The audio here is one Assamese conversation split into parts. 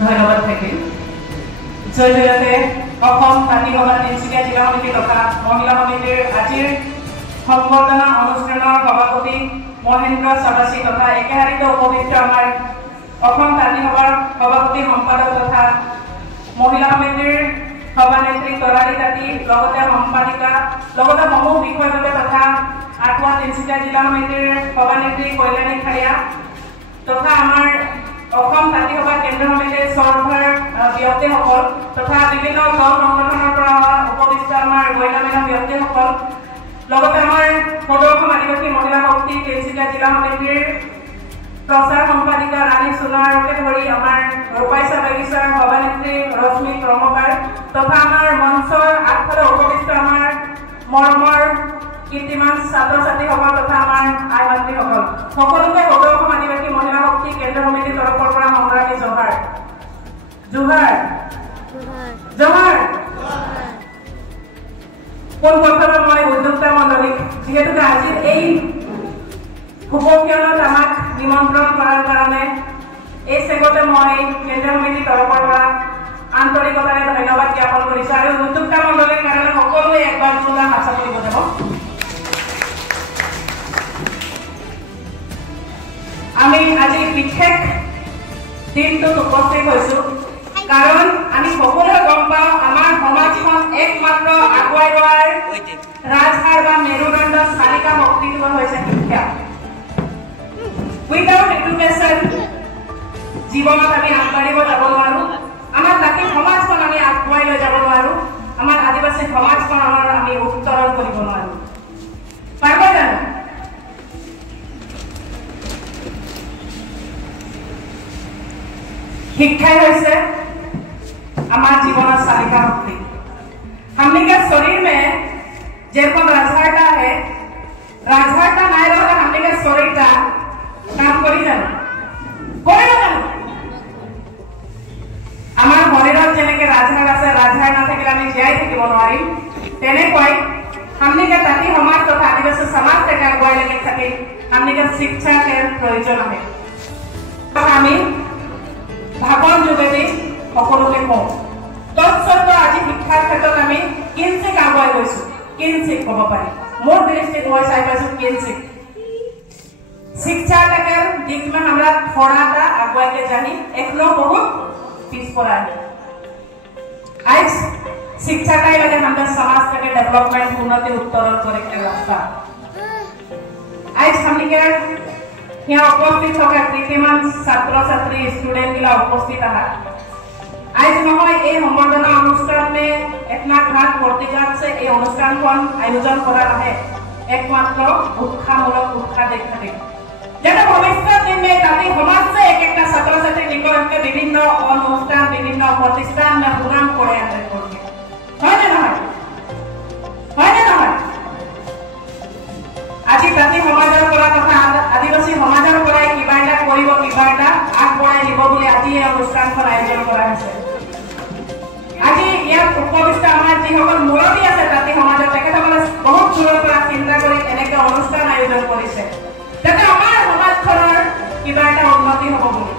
ধন্যবাদ থাকিল জয়জয়তে অসম তাঁতি সভা তিনিচুকীয়া জিলা সমিতি তথা মহিলা সমিতিৰ আজিৰ সংবৰ্ধনা অনুষ্ঠানৰ সভাপতি মহেন্দ্ৰ চাবাসী তথা একেহাৰিতে উপবিষ্ট আমাৰ অসম তাঁতি সভাৰ সভাপতি সম্পাদক তথা মহিলা সমিতিৰ সভানেত্ৰী তৰালী তাঁতী লগতে সম্পাদিকা লগতে সমূহ বিষয়ববীয়া তথা আঠুৱা তিনিচুকীয়া জিলা সমিতিৰ সভানেত্ৰী কল্যাণী খাৰিয়া তথা আমাৰ অসম তাঁতি সভা কেন্দ্ৰীয় সমিতিৰ চৰকাৰ ব্যক্তিসকল তথা বিভিন্ন দল সংগঠনৰ পৰা উপবিষ্ট আমাৰ গণ্যমান্য ব্যক্তিসকল লগতে আমাৰ সদৌ আদিবাসী মহিলা শক্তি তিনিচুকীয়া জিলা সমিতিৰ প্ৰচাৰ সম্পাদিকা ৰাণী সোণাৰকে ধৰি আমাৰ ৰূপাইছা বাগিচাৰ সভানেত্ৰী ৰশ্মি কৰ্মকাৰ তথা আমাৰ মঞ্চৰ আগফালে উপবিষ্ট আমাৰ মৰমৰ কীৰ্তিমান ছাত্ৰ ছাত্ৰীসকল তথা আমাৰ আই মাতৃসকল সকলোকে সদৌ অসম আদিবাসী মহিলা শক্তি কেন্দ্ৰীয় সমিতিৰ তৰফৰ পৰা সংগ্ৰামী জোহাৰ জোহাৰ জোহাৰ পোনপ্ৰথমে মই উদ্যোক্তা মণ্ডলীক যিহেতুকে আজিৰ এই শুভক্ষণত আমাক নিমন্ত্ৰণ কৰাৰ কাৰণে এই চেগতে মই কেন্দ্ৰীয় সমিতিৰ তৰফৰ পৰা আন্তৰিকতাৰে ধন্যবাদ জ্ঞাপন কৰিছো আৰু উদ্যোক্তা মণ্ডলীৰ কাৰণে সকলোৱে একবাৰ জোৰদাৰ হাত তালি বজাব। আমি আজি বিশেষ দিনটোত উপস্থিত হৈছো কাৰণ আমি সকলোৱে গম পাওঁ আমাৰ সমাজখন একমাত্ৰ আগুৱাই যোৱাৰ ৰাজহাড় বা মেৰুদণ্ড চালিকা শক্তিটো হৈছে শিক্ষা। উইদাউট এডুকেশ্যন জীৱনত আমি আগবাঢ়িব যাব নোৱাৰো, আমাৰ জাতি সমাজখন আমি আগুৱাই লৈ যাব নোৱাৰো, আমাৰ আদিবাসী সমাজখন আমি উত্তৰণ কৰিব নোৱাৰো। পাৰিব জানো? শিক্ষাই হৈছে हमारे जीवन सालिका शक्ति। हमने के शरीर में जैसे राजहाड़ा है, राजहाड़ा नहीं रहा हमने के शरीर का काम करी जानो, कोई ना जानो। हमारे शरीर जैसे के राजहाड़ा से राजहाड़ ना थे कि हमें जाए थे कि बनवारी, तेने कोई हमने के ताकि हमारे तो आदिवासी समाज के क्या कोई लगे सके हमने के शिक्षा के प्रयोजन है। हमें भागवत जुगेदी সকলোকে কওঁ তৎসত্ত্বেও আজি শিক্ষাৰ ক্ষেত্ৰত আমি কিঞ্চিত আগুৱাই গৈছো, কিঞ্চিত ক'ব পাৰি। মোৰ দৃষ্টিত মই চাই পাইছো কিঞ্চিত शिक्षा के दिख में हमरा थोड़ा सा आगुआ के जानी एखनो बहुत पिछड़ा है। आज शिक्षा का लगे हमारे समाज के डेवलपमेंट उन्नति उत्तरण करे के रास्ता आज हमने के यहाँ उपस्थित होकर कीर्तिमान छात्र छात्री स्टूडेंट गिला उपस्थित है। आज নহয় এই সম্বৰ্ধনা অনুষ্ঠানে একনা ঘাট প্ৰতিঘাট से এই অনুষ্ঠানখন আয়োজন কৰা আছে একমাত্ৰ উৎসাহমূলক উৎসাহ দেখাতে যেন ভৱিষ্যত দিনে তাতে সমাজ से एक ছাত্ৰ ছাত্ৰী নিকটকে বিভিন্ন অনুষ্ঠান বিভিন্ন প্ৰতিষ্ঠান না প্ৰগ্ৰাম কৰে আছে কৰতে হয় না নহয় আজি তাতে সমাজৰ পৰা কথা আদিবাসী সমাজৰ পৰা কিবা এটা কৰিব কিবা এটা আগবঢ়াই দিব বুলি আজি এই অনুষ্ঠানখন আয়োজন কৰা হৈছে। আজি ইয়াত উপবিষ্ট আমাৰ যিসকল মুৰব্বী আছে তাতে সমাজত তেখেতসকলে বহুত দূৰৰ পৰা চিন্তা কৰি এনেকৈ অনুষ্ঠান আয়োজন কৰিছে যাতে আমাৰ সমাজখনৰ কিবা এটা উন্নতি হ'ব বুলি।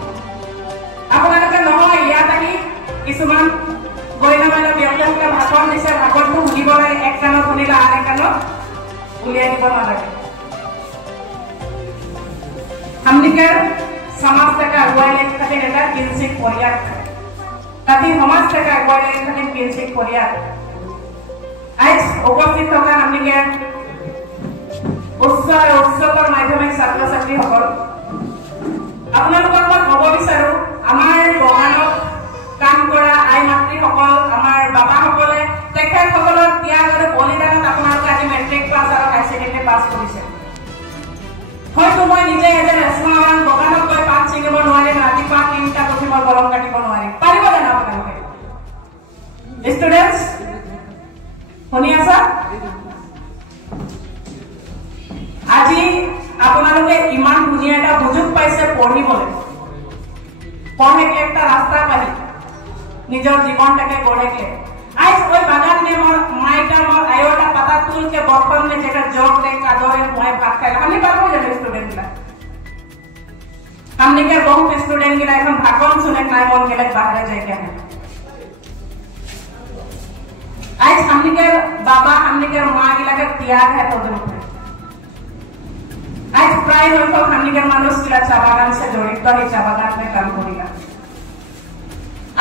আপোনালোকে নহয় ইয়াত আহি কিছুমান গণ্যমান্য ব্যক্তিসকলে ভাষণ দিছে, ভাষণটো শুনিব লাগে, এক কাণত শুনিলে আন এক কাণত উলিয়াই দিব নালাগে। हमने के समाज तक अगुवाई ले खातिर এটা কিঞ্চিত প্ৰয়াস তাতে সমাজ तक अगुवाई ले खातिर কিঞ্চিত প্ৰয়াস आज उपस्थित থকা हमने के উচ্চ আৰু উচ্চতৰ মাধ্যমিক ছাত্ৰ ছাত্ৰী সকল আপোনালোকৰ মই ক'ব বিচাৰো আমাৰ বগানত কাম কৰা আই মাতৃ সকল আমাৰ বাবা সকলে তেখেতসকলৰ ত্যাগ আৰু বলিদানত আপোনালোকে আজি মেট্ৰিক পাছ আৰু হাই সেকেন্ডাৰী পাছ কৰিছে। হয়তো মই নিজে এজন এছমাৱান বগানত গৈ পাত ছিঙিব নোৱাৰিম, ৰাতিপুৱা ৩টা উঠি মই গৰম কাটিব নোৱাৰিম, পাৰিব জানো আপোনালোকে? ষ্টুডেণ্টছ শুনি আছা? আজি আপোনালোকে ইমান ধুনীয়া এটা সুযোগ পাইছে পঢ়িবলৈ, পঢ়েকে একটা ৰাস্তা পালি নিজৰ জীৱনটাকে গঢ়েকে आज कोई बागान में मोर माइटा मोर आयोटा पता तुल के बर्तन में जेकर जग रे कादरे मोय भात खाइला हमनी पाबो जे स्टूडेंट ला हमने के बहुत स्टूडेंट गिला এখন ভাগন শুনে নাই মন গেলে বাইরে যাই কেন आज हमने के बाबा हमने के मां गिला के त्याग है तो ऊपर आज प्राय लोग हमने के मानुष गिला चा बागान से जड़ित है चा बागान में काम करेगा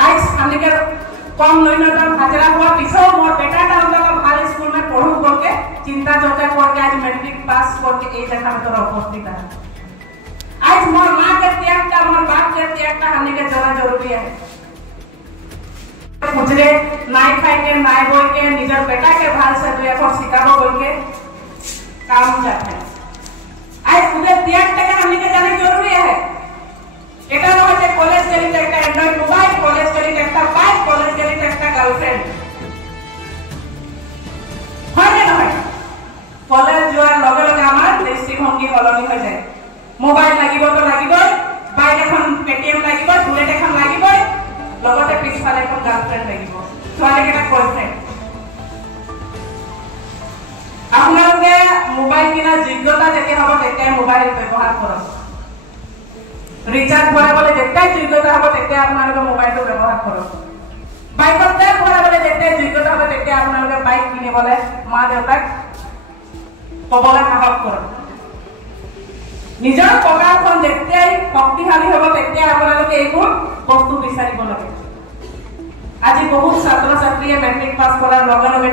आज हमने के कम न्यूनतम हाजिरा हुआ पिछो मोर बेटा डाउन का भाल स्कूल में पढ़ू करके चिंता चर्चा करके आज मैट्रिक पास करके ए जगह में तो उपस्थित है आज मोर मां के त्याग का मोर बाप के त्याग का हमने के जरा जरूरी है मुझे नाई खाई के नाई बोल के निजर बेटा के भाल से दुया को सिखाबो बोल के काम जाते हैं आज उधर त्याग का हमने के जाने जरूरी है এটা না হচ্ছে কলেজ গেলি তো একটা অ্যান্ড্রয়েড মোবাইল কলেজ গেলি তো একটা বাইক কলেজ গেলি তো একটা গার্লফ্রেন্ড হয় না হয় কলেজ যাওয়ার লগে লগে আমার দৃষ্টিভঙ্গি সলনি হৈ যায় মোবাইল লাগিব তো লাগিবই বাইক এখন পেটিএম লাগিব বুলেট এখন লাগিবই লগতে পিছফালে এখন গার্লফ্রেন্ড লাগিব ছোৱালীক এটা বয়ফ্ৰেন্ড আপোনালোকে মোবাইল কিনা যোগ্যতা যেতিয়া হ'ব তেতিয়া মোবাইল ব্যৱহাৰ কৰক रिचार्ज भराबले जेटाই যোগ্যতা হ'ব তেতিয়া আপোনালোকে মোবাইলটো ব্যৱহাৰ কৰক বাইকত তেল ভৰাবলে যেটাই যোগ্যতা হ'ব তেতিয়া আপোনালোকে বাইক কিনিবলে মা দেউতাক কবলে সাহস কৰক নিজৰ পগাৰখন যেটাই শক্তিশালী হ'ব তেতিয়া আপোনালোকে এইবোৰ বস্তু বিচাৰিব লাগে আজি বহুত ছাত্ৰ ছাত্ৰীয়ে মেট্ৰিক পাছ কৰাৰ লগে লগে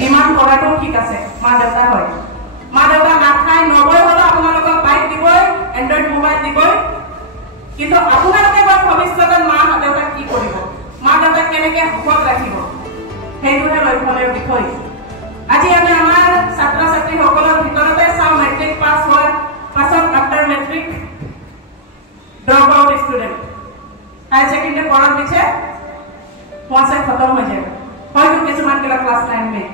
ডিমান্ড কৰাটো ঠিক আছে মা দেউতা হয় মা দেউতা নাখায় নবই হলো আপোনালোকক বাইক দিবই এন্ড্ৰইড মোবাইল দিবই কিন্তু আপোনালোকে ভৱিষ্যতে মা দেউতা কি কৰিব মা দেউতা কেনেকৈ সুখত ৰাখিব সেইটোহে লক্ষ্যৰ বিষয় আজি আমি আমাৰ ছাত্ৰ ছাত্ৰীসকলৰ ভিতৰতে চাওঁ মেট্ৰিক পাছ হোৱাৰ পাছত after matric drop out student higher secondary পঢ়াৰ পিছে পইচা খতম হৈ যায় হয়তো কিছুমান ক্লাস 9 में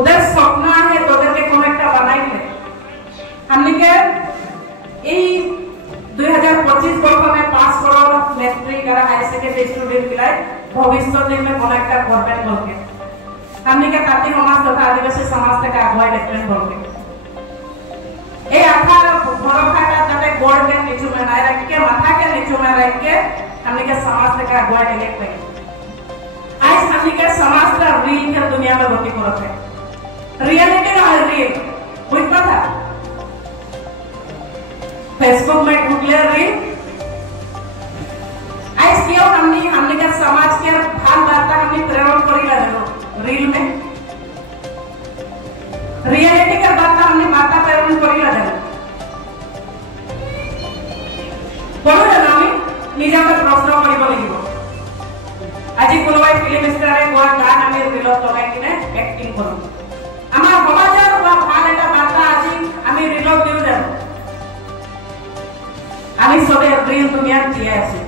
उधर सपना है तो उधर के कनेक्टा बनाई है हमने के ए 2025 वर्ष में पास करो मैट्रिक और हाई सेकेंडरी स्टूडेंट मिलाए भविष्य दिन में कनेक्टा करबेन बोलके हमने के ताती समाज तथा आदिवासी समाज तक आगुवाई देखबेन बोलके ए आखा भरोसा का जाते गोड़ के नीचे में ना रख के माथा के नीचे में रख के हमने के समाज तक आगुवाई देखे आज हमने के समाज का रील के दुनिया में गति करते हैं रियलिटी ना रील बुझ पाता फेसबुक में ढुकले रील आज क्यों हमने का समाज के भाल वार्ता हमने प्रेरण करी ला रील में रियलिटी का वार्ता हमने वार्ता प्रेरण करी ला बोलो ना আমি নিজকে প্রশ্ন কৰিব লাগিব আজি কোনোবাই ফিল্ম স্টাৰে কোৱা গান আমি ৰীলত লগাই কিনে এক্টিং কৰো আমাৰ সমাজৰ ভাল এটা বাৰ্তা আজি আমি ৰীলত দিও জানো আমি সবে ৰীল দুনিয়াত জীয়াই আছো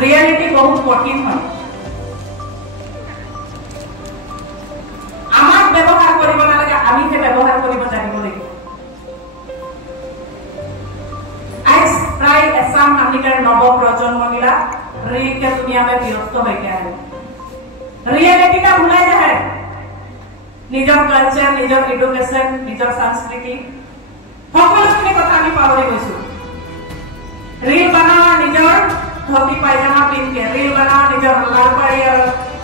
ৰিয়েলিটি বহুত কঠিন হয় আমাক ব্যৱহাৰ কৰিব নালাগে আমি হে ব্যৱহাৰ কৰিব জানিব লাগিব আজ প্ৰায় এছাম আমেৰিকাৰ নৱ প্ৰজন্মগিলা रील के दुनिया में विरक्त हो गया है रियलिटी का भूला जाए निजर कल्चर निजर एडुकेशन निजर संस्कृति সকলোখিনি কথা আমি পাহৰি গৈছো रील बनाओ निजर धोती पायजामा पिन के रील बनाओ निजर लाल पाड़ी और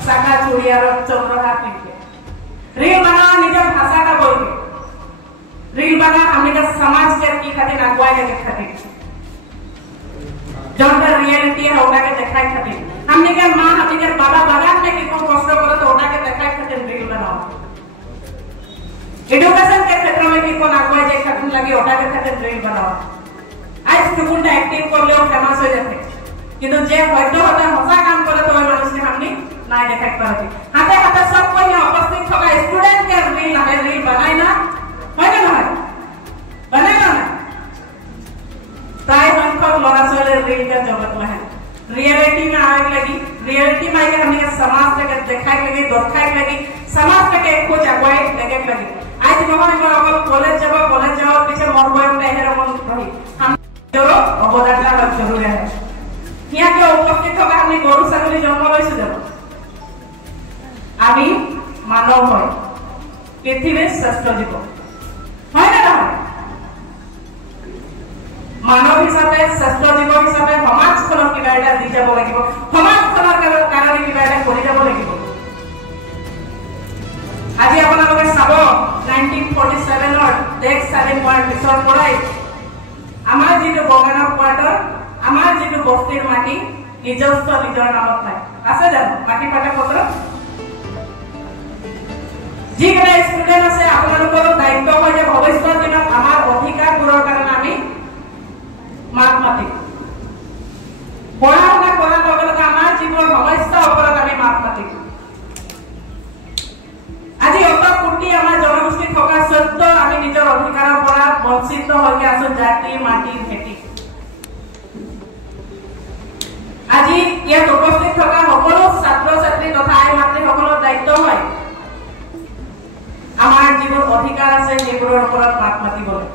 साका चूड़ी और चंद्रहार पिन के रील बनाओ निजर भाषा का बोल के रील बनाओ हमने का समाज के की खातिर अगुवाई के खातिर जौन का रियलिटी है ओटा के देखाई खातिर हमने के मां हमने के बाबा बागान में कितना कष्ट करो तो ओटा के देखाई खातिर रील बनाओ एडुकेशन के क्षेत्र में कितना आगुवाई जे खातिर लगी ओटा के खातिर रील बनाओ आज स्टूडेंट एक्टिंग कर ले फेमस हो जाते কিন্তু যে হয়তো হতা হসা কাম করে তো ওই মানুষকে हमने নাই দেখাই পারতি হাতে হাতে সব কোই উপস্থিত থকা স্টুডেন্ট के रील बनाई ना হয় না बनाई ना प्राय संख्यक लड़ा सोले रील का जगत में है रियलिटी में आने लगी रियलिटी में आके हमने समाज तक दिखाई लगी दर्शाई लगी समाज तक एक कुछ अगुवाई लगे लगी आज নহয় মই অকল কলেজ যাব পিছে মন বয়ম নাই এরকম রহি हम জরো অবদানটা জরুরি আছে ইয়াকে উপস্থিত থকা আমি গরু ছাগলী জন্ম লৈছো যাব আমি মানৱ হয় পৃথিৱীৰ শ্ৰেষ্ঠ জীৱ হয় না নহয়? মানৱ হিচাপে শ্ৰেষ্ঠ জীৱ হিচাপে সমাজখনক কিবা এটা দি যাব লাগিব, সমাজখনৰ কাৰণে কিবা এটা কৰি যাব লাগিব। আজি আপোনালোকে চাব 1947 দেশ স্বাধীন হোৱাৰ পিছৰ পৰাই আমাৰ যিটো বগানৰ কোৱাৰ্টাৰ, আমাৰ যিটো বস্তিৰ মাটি নিজস্ব নিজৰ নামত নাই। আছে জানো মাটি পাটা পত্ৰ? যিকেইটা ষ্টুডেণ্ট আছে আপোনালোকৰ দায়িত্ব হয় যে ভৱিষ্যত দিনত আমাৰ অধিকাৰবোৰৰ কাৰণে আমি মাত মাতিম। পঢ়া শুনা কৰাৰ লগে লগে আমাৰ জীৱনৰ সমস্যাৰ ওপৰত আমি মাত মাতিম। আজি অত কোটি আমাৰ জনগোষ্ঠী থকা সত্ত্বেও আমি নিজৰ অধিকাৰৰ পৰা বঞ্চিত হৈ আছো, জাতি মাটি ভেটি। আজি ইয়াত উপস্থিত থকা সকলো ছাত্ৰ ছাত্ৰী তথা আই মাতৃসকলৰ দায়িত্ব হয় আমাৰ যিবোৰ অধিকাৰ আছে সেইবোৰৰ ওপৰত মাত মাতিবলৈ।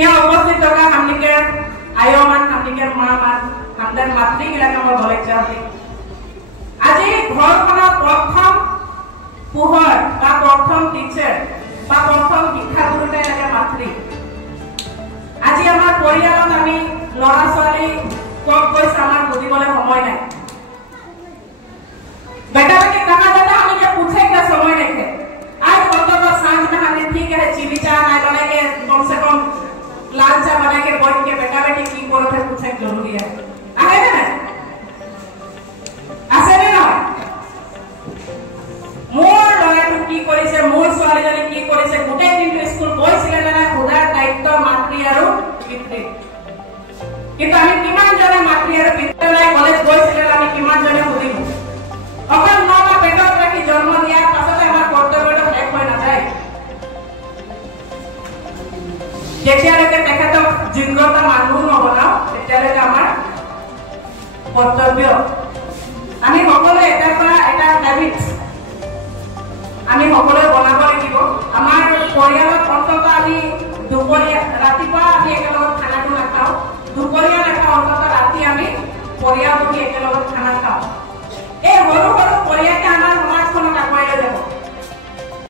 यहाँ उपस्थित থকা হামনিকেৰ আয়মান, হামনিকেৰ মা মান, হামদাৰ মাতৃগিলাক মই বলে চাহতি। আজি ঘৰখনৰ প্ৰথম পোহৰ বা প্ৰথম টিচাৰ বা প্ৰথম শিক্ষাগুৰুটাই লাগে মাতৃ। আজি আমাৰ পৰিয়ালত আমি ল'ৰা ছোৱালী ক'ত গৈছে আমাৰ বুজিবলৈ সময় নাই। बेटा के कहा जाता हमें क्या पूछेगा समय नहीं है। आज तो सांझ में हमने ठीक है चीनी चाय नहीं बना के कम से कम लाल चाय बना के बैठ के बेटा बेटी की बोलो फिर पूछे जरूरी है। आगे ना ऐसे नहीं ना मोर लड़ाई तो की कोई से मोर सवाल जाने की कोई से गुटे दिन तो स्कूल कोई से लेना खुदा दायित्व मातृ आरो पितृ কিন্তু আমি কিমান জনে মাতৃ আৰু পিতৃলৈ কলেজ গৈছিলে আমি কিমান জনে সুধিম অকল নটা পেটত ৰাখি জন্ম দিয়াৰ পাছতে আমাৰ কৰ্তব্যটো শেষ হৈ নাযায়। যেতিয়ালৈকে তেখেতক যোগ্যতা মানুহ নবনাও তেতিয়ালৈকে আমাৰ কৰ্তব্য আমি সকলোৱে এটাৰ পৰা এটা হেবিট আমি সকলোৱে বনাব লাগিব। আমাৰ পৰিয়ালত অন্তত আমি দুপৰীয়া ৰাতিপুৱা আমি একেলগত খানাটো নাখাওঁ, দুপৰীয়া নাখাওঁ, অন্তত ৰাতি আমি পৰিয়াল বহি একেলগত খানা খাওঁ। এই সৰু সৰু পৰিয়ালে আমাৰ